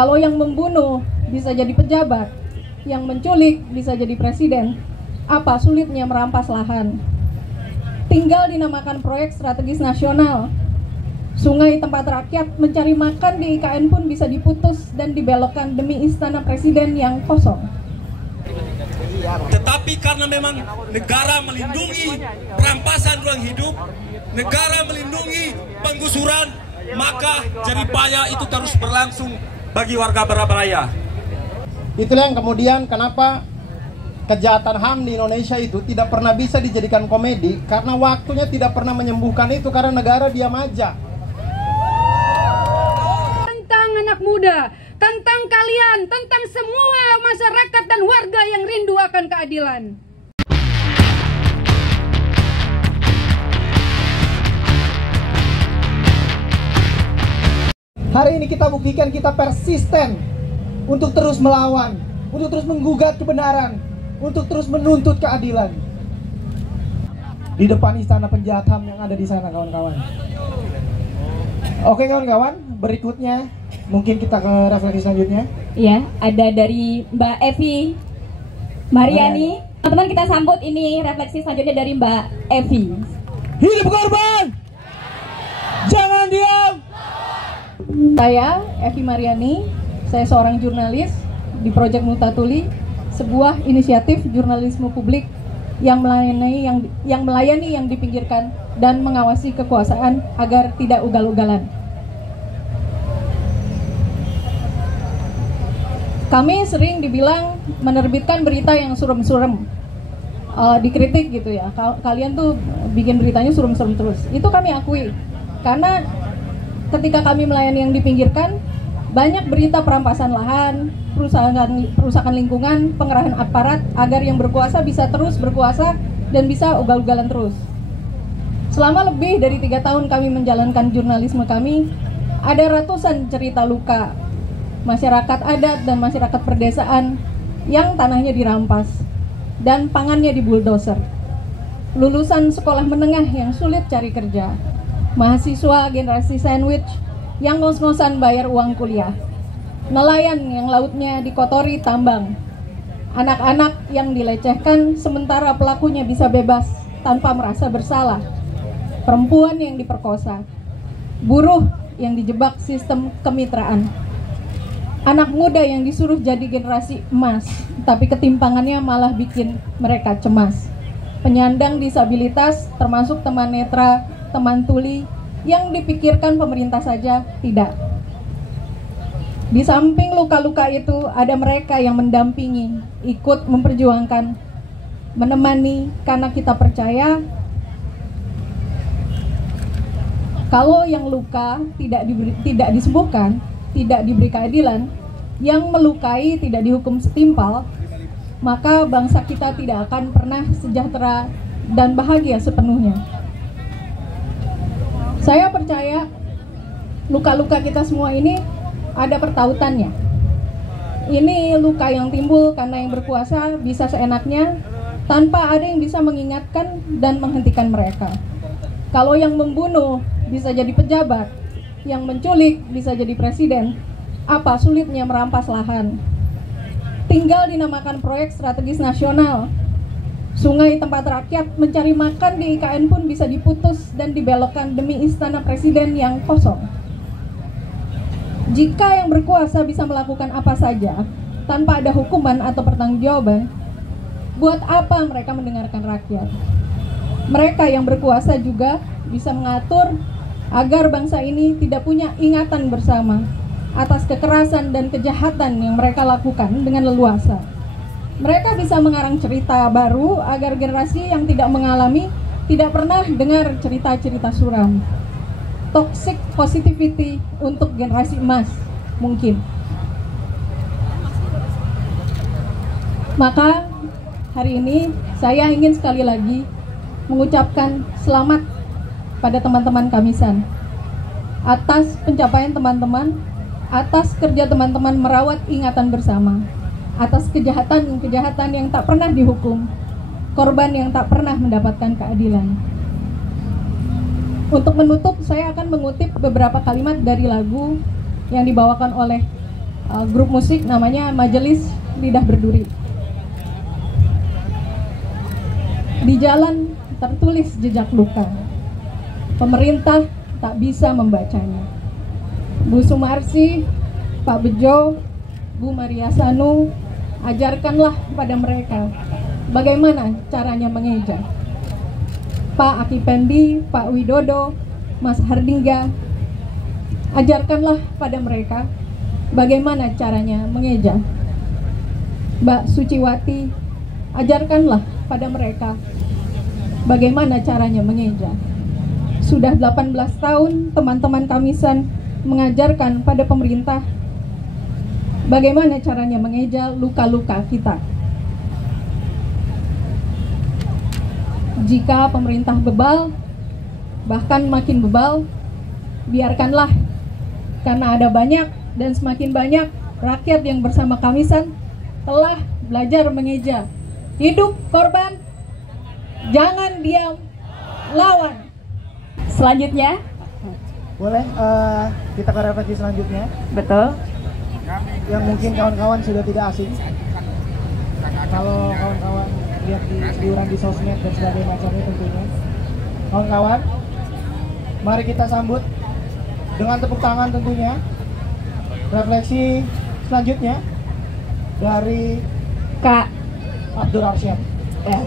Kalau yang membunuh bisa jadi pejabat, yang menculik bisa jadi presiden, apa sulitnya merampas lahan? Tinggal dinamakan proyek strategis nasional. Sungai tempat rakyat mencari makan di IKN pun bisa diputus dan dibelokkan demi istana presiden yang kosong. Tetapi karena memang negara melindungi perampasan ruang hidup, negara melindungi penggusuran, maka jeripaya itu terus berlangsung bagi warga Barabaraya. Itulah yang kemudian kenapa kejahatan HAM di Indonesia itu tidak pernah bisa dijadikan komedi, karena waktunya tidak pernah menyembuhkan itu, karena negara diam aja. Tentang anak muda, tentang kalian, tentang semua masyarakat dan warga yang rindu akan keadilan. Hari ini kita buktikan kita persisten untuk terus melawan, untuk terus menggugat kebenaran, untuk terus menuntut keadilan. Di depan istana penjahat HAM yang ada di sana, kawan-kawan. Oke kawan-kawan, berikutnya mungkin kita ke refleksi selanjutnya. Ya, ada dari Mbak Evi Mariani. Teman-teman, kita sambut ini refleksi selanjutnya dari Mbak Evi. Hidup korban! Jangan diam! Saya Evi Mariani, saya seorang jurnalis di Project Multatuli, sebuah inisiatif jurnalisme publik yang melayani yang dipinggirkan dan mengawasi kekuasaan agar tidak ugal-ugalan. Kami sering dibilang menerbitkan berita yang surem-surem, dikritik gitu ya. Kalian tuh bikin beritanya surem-surem terus. Itu kami akui, karena ketika kami melayani yang dipinggirkan, banyak berita perampasan lahan, perusakan lingkungan, pengerahan aparat agar yang berkuasa bisa terus berkuasa dan bisa ugal-ugalan terus. Selama lebih dari 3 tahun kami menjalankan jurnalisme kami, ada ratusan cerita luka masyarakat adat dan masyarakat perdesaan yang tanahnya dirampas dan pangannya dibuldoser. Lulusan sekolah menengah yang sulit cari kerja, mahasiswa generasi sandwich yang ngos-ngosan bayar uang kuliah, nelayan yang lautnya dikotori tambang, anak-anak yang dilecehkan sementara pelakunya bisa bebas tanpa merasa bersalah, perempuan yang diperkosa, buruh yang dijebak sistem kemitraan, anak muda yang disuruh jadi generasi emas, tapi ketimpangannya malah bikin mereka cemas, penyandang disabilitas termasuk teman netra, teman tuli, yang dipikirkan pemerintah saja tidak. Di samping luka-luka itu ada mereka yang mendampingi, ikut memperjuangkan, menemani, karena kita percaya kalau yang luka tidak disembuhkan, tidak diberi keadilan, yang melukai tidak dihukum setimpal, maka bangsa kita tidak akan pernah sejahtera dan bahagia sepenuhnya. Saya percaya luka-luka kita semua ini ada pertautannya. Ini luka yang timbul karena yang berkuasa bisa seenaknya tanpa ada yang bisa mengingatkan dan menghentikan mereka. Kalau yang membunuh bisa jadi pejabat, yang menculik bisa jadi presiden, apa sulitnya merampas lahan? Tinggal dinamakan proyek strategis nasional. Sungai tempat rakyat mencari makan di IKN pun bisa diputus dan dibelokkan demi istana presiden yang kosong. Jika yang berkuasa bisa melakukan apa saja tanpa ada hukuman atau pertanggungjawaban, buat apa mereka mendengarkan rakyat? Mereka yang berkuasa juga bisa mengatur agar bangsa ini tidak punya ingatan bersama atas kekerasan dan kejahatan yang mereka lakukan dengan leluasa. Mereka bisa mengarang cerita baru agar generasi yang tidak mengalami tidak pernah dengar cerita-cerita suram. Toxic positivity untuk generasi emas mungkin. Maka hari ini saya ingin sekali lagi mengucapkan selamat pada teman-teman Kamisan atas pencapaian teman-teman, atas kerja teman-teman merawat ingatan bersama, atas kejahatan-kejahatan yang tak pernah dihukum, korban yang tak pernah mendapatkan keadilan. Untuk menutup, saya akan mengutip beberapa kalimat dari lagu yang dibawakan oleh grup musik namanya Majelis Lidah Berduri. Di jalan tertulis jejak luka. Pemerintah tak bisa membacanya. Bu Sumarsi, Pak Bejo, Bu Maria Sanu, ajarkanlah pada mereka bagaimana caranya mengeja. Pak Akipendi, Pak Widodo, Mas Hardingga, ajarkanlah pada mereka bagaimana caranya mengeja. Mbak Suciwati, ajarkanlah pada mereka bagaimana caranya mengeja. Sudah 18 tahun teman-teman Kamisan mengajarkan pada pemerintah bagaimana caranya mengeja luka-luka kita. Jika pemerintah bebal, bahkan makin bebal, biarkanlah, karena ada banyak dan semakin banyak rakyat yang bersama Kamisan telah belajar mengeja. Hidup korban, jangan diam, lawan. Selanjutnya, Boleh kita ke refleksi selanjutnya, betul. yang mungkin kawan-kawan sudah tidak asing. Kalau kawan-kawan lihat di seliuran di sosmed dan sebagainya macamnya tentunya. Kawan-kawan, mari kita sambut dengan tepuk tangan tentunya refleksi selanjutnya dari Kak. Abdur Arsyad. Ya.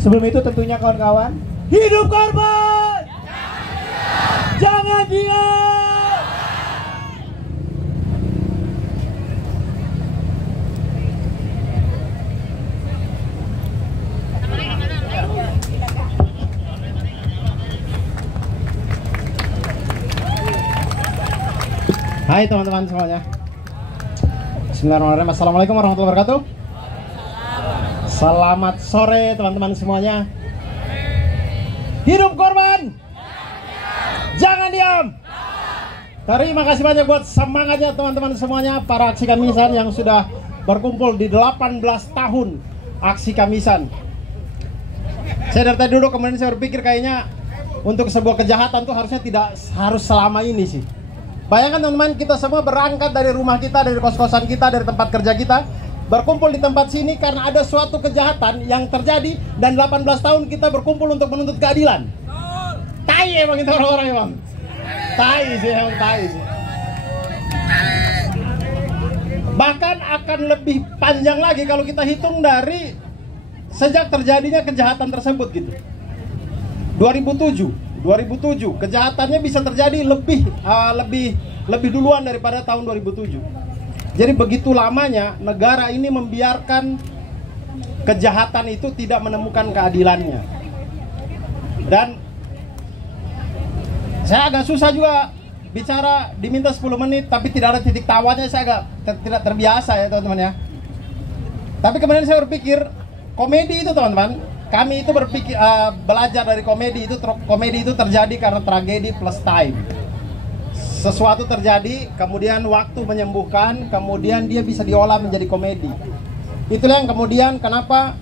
Sebelum itu tentunya kawan-kawan, hidup korban! Jangan diam! Hai teman-teman semuanya. Bismillahirrahmanirrahim. Assalamualaikum warahmatullahi wabarakatuh. Selamat sore teman-teman semuanya. Hidup korban, jangan diam. Terima kasih banyak buat semangatnya teman-teman semuanya, para aksi Kamisan yang sudah berkumpul di 18 tahun aksi Kamisan. Saya dari tadi duduk, kemudian saya berpikir kayaknya untuk sebuah kejahatan tuh harusnya tidak harus selama ini sih. Bayangkan teman-teman, kita semua berangkat dari rumah kita, dari kos-kosan kita, dari tempat kerja kita, berkumpul di tempat sini karena ada suatu kejahatan yang terjadi, dan 18 tahun kita berkumpul untuk menuntut keadilan. Tai emang itu orang-orang emang. Tai sih, emang tai sih. Bahkan akan lebih panjang lagi kalau kita hitung dari sejak terjadinya kejahatan tersebut gitu. 2007 kejahatannya bisa terjadi lebih duluan daripada tahun 2007. Jadi begitu lamanya negara ini membiarkan kejahatan itu tidak menemukan keadilannya. Dan saya agak susah juga bicara, diminta 10 menit tapi tidak ada titik tawanya, saya agak tidak terbiasa ya teman-teman ya. Tapi kemudian saya berpikir, komedi itu teman-teman, kami itu berpikir belajar dari komedi itu terjadi karena tragedi plus time. Sesuatu terjadi, kemudian waktu menyembuhkan, kemudian dia bisa diolah menjadi komedi. Itulah yang kemudian kenapa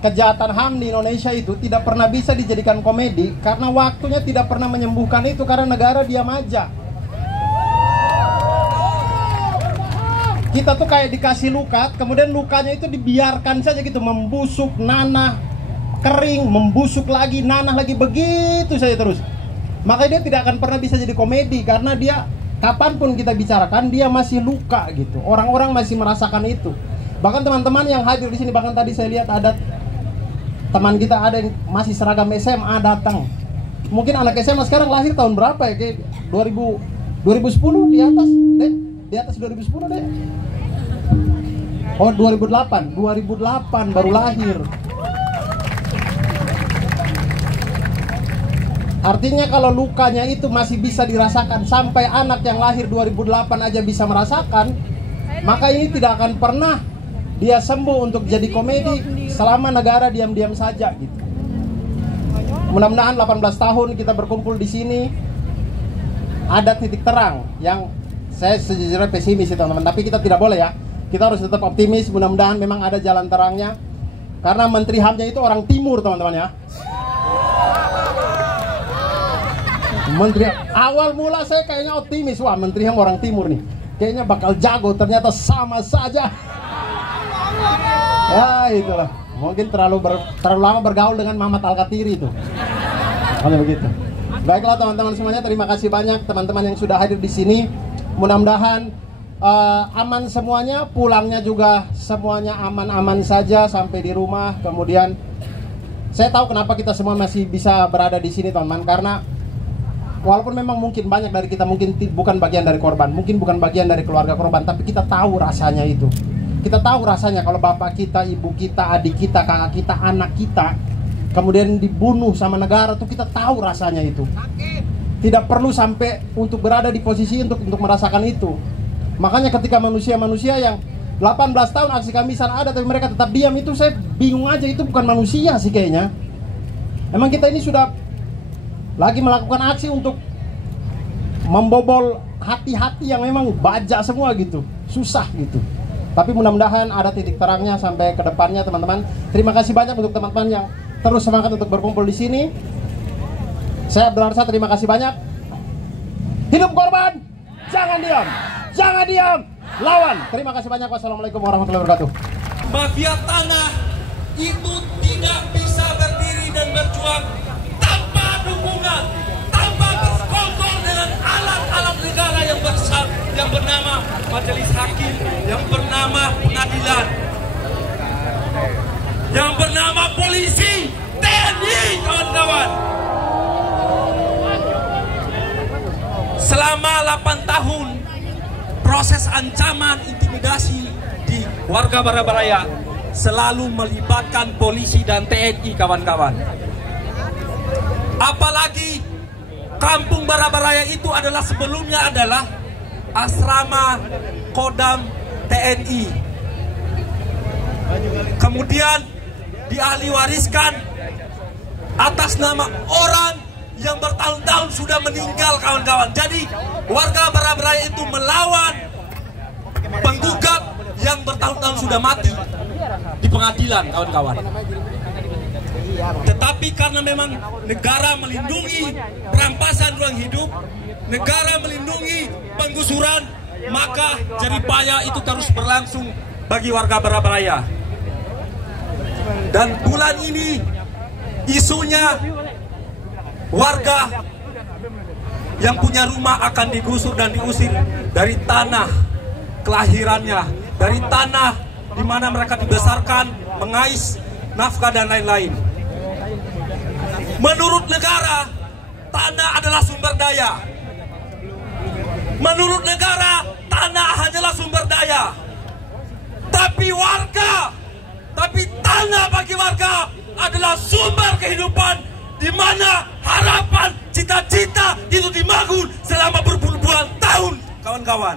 kejahatan HAM di Indonesia itu tidak pernah bisa dijadikan komedi, karena waktunya tidak pernah menyembuhkan itu, karena negara diam aja. Kita tuh kayak dikasih luka, kemudian lukanya itu dibiarkan saja gitu, membusuk, nanah, kering, membusuk lagi, nanah lagi, begitu saja terus. Makanya dia tidak akan pernah bisa jadi komedi, karena dia kapanpun kita bicarakan dia masih luka gitu. Orang-orang masih merasakan itu. Bahkan teman-teman yang hadir di sini, bahkan tadi saya lihat ada teman kita ada yang masih seragam SMA datang. Mungkin anak SMA sekarang lahir tahun berapa ya? Kayak 2010 di atas deh. Di atas 2010 deh. Oh 2008 baru lahir. Artinya kalau lukanya itu masih bisa dirasakan sampai anak yang lahir 2008 aja bisa merasakan, maka ini tidak akan pernah dia sembuh untuk jadi komedi selama negara diam-diam saja gitu. Mudah-mudahan 18 tahun kita berkumpul di sini ada titik terang. Yang saya sejujurnya pesimis teman-teman, tapi kita tidak boleh ya. Kita harus tetap optimis, mudah-mudahan memang ada jalan terangnya. Karena Menteri HAM-nya itu orang timur teman-teman ya. Menteri, awal mula saya kayaknya optimis, wah menteri yang orang timur nih, kayaknya bakal jago, ternyata sama saja. Ya itulah, mungkin terlalu lama bergaul dengan Muhammad Al-Katiri itu. Kalau begitu. Baiklah teman-teman semuanya, terima kasih banyak teman-teman yang sudah hadir di sini. Mudah-mudahan aman semuanya, pulangnya juga semuanya aman-aman saja sampai di rumah. Kemudian saya tahu kenapa kita semua masih bisa berada di sini teman-teman, karena walaupun memang mungkin banyak dari kita mungkin bukan bagian dari korban, mungkin bukan bagian dari keluarga korban, tapi kita tahu rasanya itu. Kita tahu rasanya kalau bapak kita, ibu kita, adik kita, kakak kita, anak kita kemudian dibunuh sama negara tuh, kita tahu rasanya itu. Tidak perlu sampai untuk berada di posisi untuk merasakan itu. Makanya ketika manusia-manusia yang 18 tahun aksi kamisan ada tapi mereka tetap diam, itu saya bingung aja, itu bukan manusia sih kayaknya. Emang kita ini sudah lagi melakukan aksi untuk membobol hati-hati yang memang baja semua gitu, susah gitu. Tapi mudah-mudahan ada titik terangnya sampai ke depannya teman-teman. Terima kasih banyak untuk teman-teman yang terus semangat untuk berkumpul di sini. Saya Abdul Arsa, terima kasih banyak. Hidup korban, jangan diam, jangan diam, lawan. Terima kasih banyak. Wassalamualaikum warahmatullahi wabarakatuh. Mafia tanah itu tidak bisa berdiri dan berjuang tanpa dukungan, tanpa bersekongkol dengan alat-alat negara yang besar, yang bernama majelis hakim, yang bernama pengadilan, yang bernama polisi, TNI, kawan-kawan. Selama 8 tahun proses ancaman intimidasi di warga Barabaraya selalu melibatkan polisi dan TNI, kawan-kawan. Apalagi kampung Barabaraya itu adalah sebelumnya adalah asrama Kodam TNI. Kemudian diahli wariskan atas nama orang yang bertahun-tahun sudah meninggal, kawan-kawan. Jadi warga Barabaraya itu melawan penggugat yang bertahun-tahun sudah mati di pengadilan, kawan-kawan. Tetapi karena memang negara melindungi perampasan ruang hidup, negara melindungi penggusuran, maka jeripaya itu terus berlangsung bagi warga Barabaraya. Dan bulan ini isunya warga yang punya rumah akan digusur dan diusir dari tanah kelahirannya, dari tanah di mana mereka dibesarkan, mengais nafkah dan lain-lain. Menurut negara, tanah adalah sumber daya. Menurut negara, tanah hanyalah sumber daya. Tapi tanah bagi warga adalah sumber kehidupan, di mana harapan, cita-cita itu dibangun selama berpuluh-puluh tahun, kawan-kawan.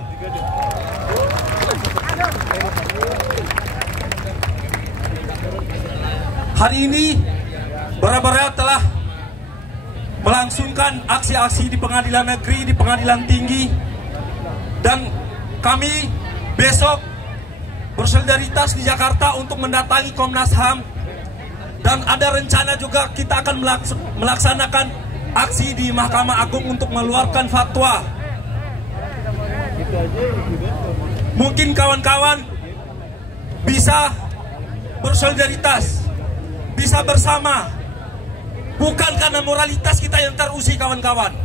Hari ini Barabaraya telah melangsungkan aksi-aksi di pengadilan negeri, di pengadilan tinggi, dan kami besok bersolidaritas di Jakarta untuk mendatangi Komnas HAM, dan ada rencana juga kita akan melaksanakan aksi di Mahkamah Agung untuk mengeluarkan fatwa. Mungkin kawan-kawan bisa bersolidaritas, bisa bersama. Bukan karena moralitas kita yang teruji, kawan-kawan.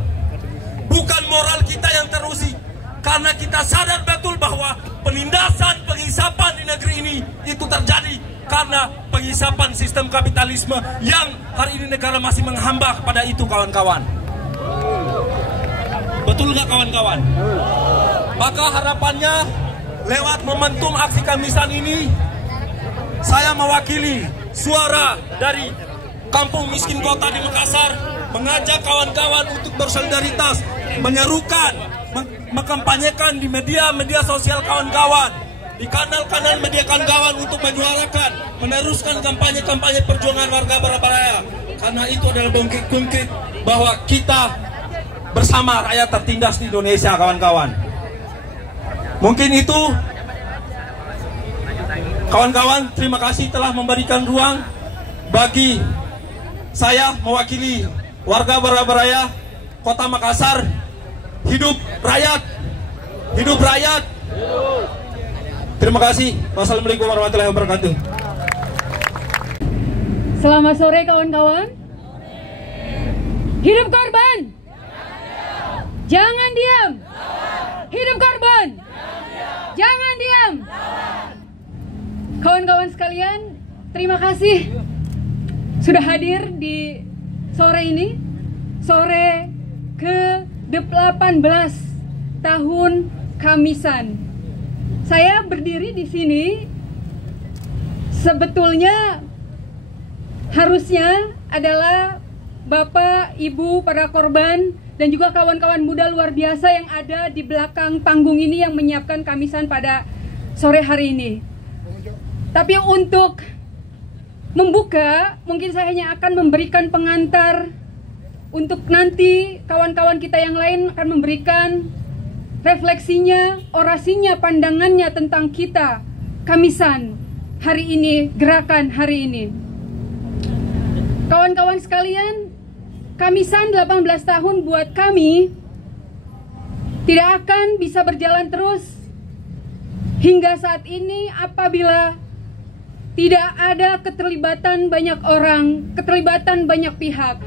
Bukan moral kita yang teruji. Karena kita sadar betul bahwa penindasan, pengisapan di negeri ini itu terjadi karena pengisapan sistem kapitalisme yang hari ini negara masih menghambat pada itu, kawan-kawan. Betul nggak, kawan-kawan? Maka harapannya lewat momentum aksi kamisan ini, saya mewakili suara dari Kampung Miskin Kota di Makassar, mengajak kawan-kawan untuk bersolidaritas, menyerukan, mengkampanyekan di media sosial kawan-kawan, di kanal-kanal media kawan-kawan untuk menyuarakan, meneruskan kampanye-kampanye perjuangan warga Barabaraya. Karena itu adalah bukti konkret bahwa kita bersama rakyat tertindas di Indonesia, kawan-kawan. Mungkin itu, kawan-kawan, terima kasih telah memberikan ruang bagi saya mewakili warga Barabaraya. Kota Makassar. Hidup rakyat. Hidup rakyat. Terima kasih. Wassalamualaikum warahmatullahi wabarakatuh. Selamat sore kawan-kawan. Hidup korban. Jangan diam. Hidup korban. Jangan diam. Kawan-kawan sekalian, terima kasih sudah hadir di sore ini, sore ke-18 tahun Kamisan. Saya berdiri di sini sebetulnya harusnya adalah Bapak, Ibu, para korban dan juga kawan-kawan muda luar biasa yang ada di belakang panggung ini yang menyiapkan Kamisan pada sore hari ini. Tapi untuk membuka, mungkin saya hanya akan memberikan pengantar untuk nanti kawan-kawan kita yang lain akan memberikan refleksinya, orasinya, pandangannya tentang kita, Kamisan hari ini, gerakan hari ini. Kawan-kawan sekalian, Kamisan 18 tahun buat kami tidak akan bisa berjalan terus hingga saat ini apabila tidak ada keterlibatan banyak orang, keterlibatan banyak pihak.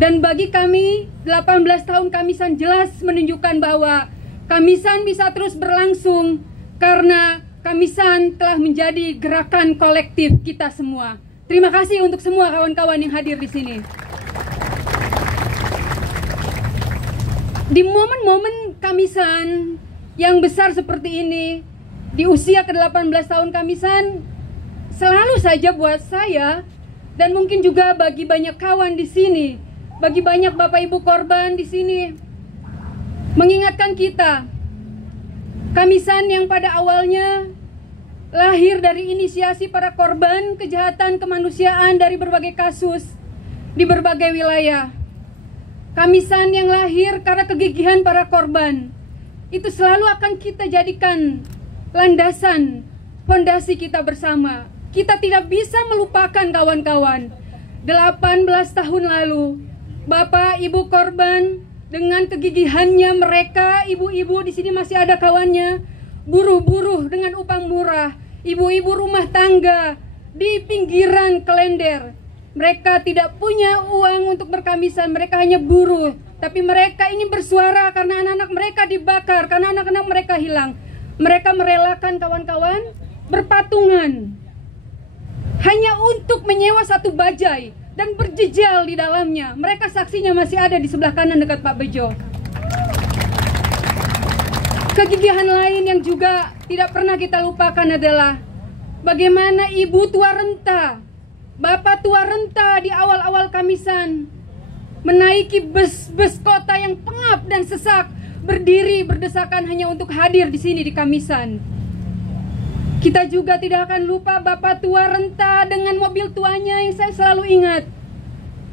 Dan bagi kami, 18 tahun Kamisan jelas menunjukkan bahwa Kamisan bisa terus berlangsung karena Kamisan telah menjadi gerakan kolektif kita semua. Terima kasih untuk semua kawan-kawan yang hadir di sini. Di momen-momen Kamisan yang besar seperti ini, di usia ke-18 tahun Kamisan, selalu saja buat saya dan mungkin juga bagi banyak kawan di sini, bagi banyak Bapak Ibu korban di sini, mengingatkan kita, Kamisan yang pada awalnya lahir dari inisiasi para korban kejahatan kemanusiaan dari berbagai kasus di berbagai wilayah. Kamisan yang lahir karena kegigihan para korban, itu selalu akan kita jadikan landasan, fondasi kita bersama. Kita tidak bisa melupakan kawan-kawan. 18 tahun lalu, Bapak Ibu korban dengan kegigihannya mereka, ibu-ibu di sini masih ada kawannya, buruh-buruh dengan upah murah, ibu-ibu rumah tangga di pinggiran Klender. Mereka tidak punya uang untuk berkamisan, mereka hanya buruh, tapi mereka ingin bersuara karena anak-anak mereka dibakar, karena anak-anak mereka hilang. Mereka merelakan kawan-kawan berpatungan hanya untuk menyewa satu bajai dan berjejal di dalamnya. Mereka saksinya masih ada di sebelah kanan dekat Pak Bejo. Kegigihan lain yang juga tidak pernah kita lupakan adalah bagaimana ibu tua renta, bapak tua renta di awal-awal Kamisan menaiki bus-bus kota yang pengap dan sesak, berdiri berdesakan hanya untuk hadir di sini di Kamisan. Kita juga tidak akan lupa bapak tua renta dengan mobil tuanya yang saya selalu ingat,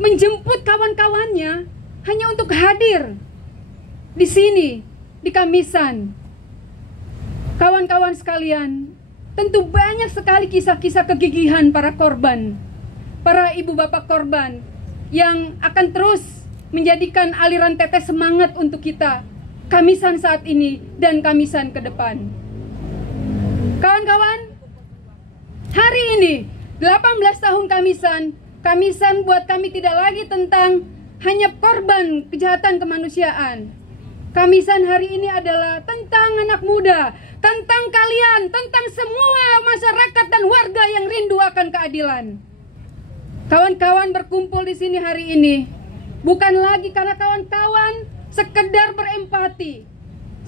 menjemput kawan-kawannya hanya untuk hadir di sini di Kamisan. Kawan-kawan sekalian, tentu banyak sekali kisah-kisah kegigihan para korban, para ibu bapak korban yang akan terus menjadikan aliran tetes semangat untuk kita Kamisan saat ini dan Kamisan ke depan. Kawan-kawan, hari ini 18 tahun Kamisan buat kami tidak lagi tentang hanya korban kejahatan kemanusiaan. Kamisan hari ini adalah tentang anak muda, tentang kalian, tentang semua masyarakat dan warga yang rindu akan keadilan. Kawan-kawan berkumpul di sini hari ini bukan lagi karena kawan-kawan sekedar berempati,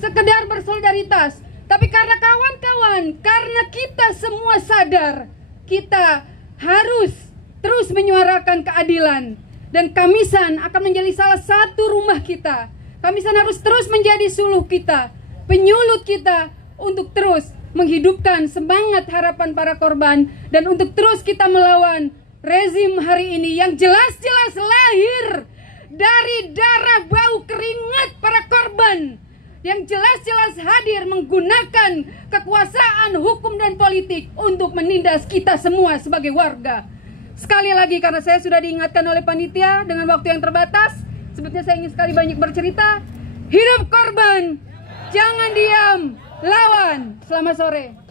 sekedar bersolidaritas, tapi karena kawan-kawan, karena kita semua sadar kita harus terus menyuarakan keadilan. Dan Kamisan akan menjadi salah satu rumah kita. Kamisan harus terus menjadi suluh kita, penyulut kita untuk terus menghidupkan semangat harapan para korban. Dan untuk terus kita melawan rezim hari ini yang jelas-jelas lahir dari darah bau keringat para korban, yang jelas-jelas hadir menggunakan kekuasaan hukum dan politik untuk menindas kita semua sebagai warga. Sekali lagi, karena saya sudah diingatkan oleh panitia dengan waktu yang terbatas, sebetulnya saya ingin sekali banyak bercerita. Hidup korban, jangan diam, lawan. Selamat sore.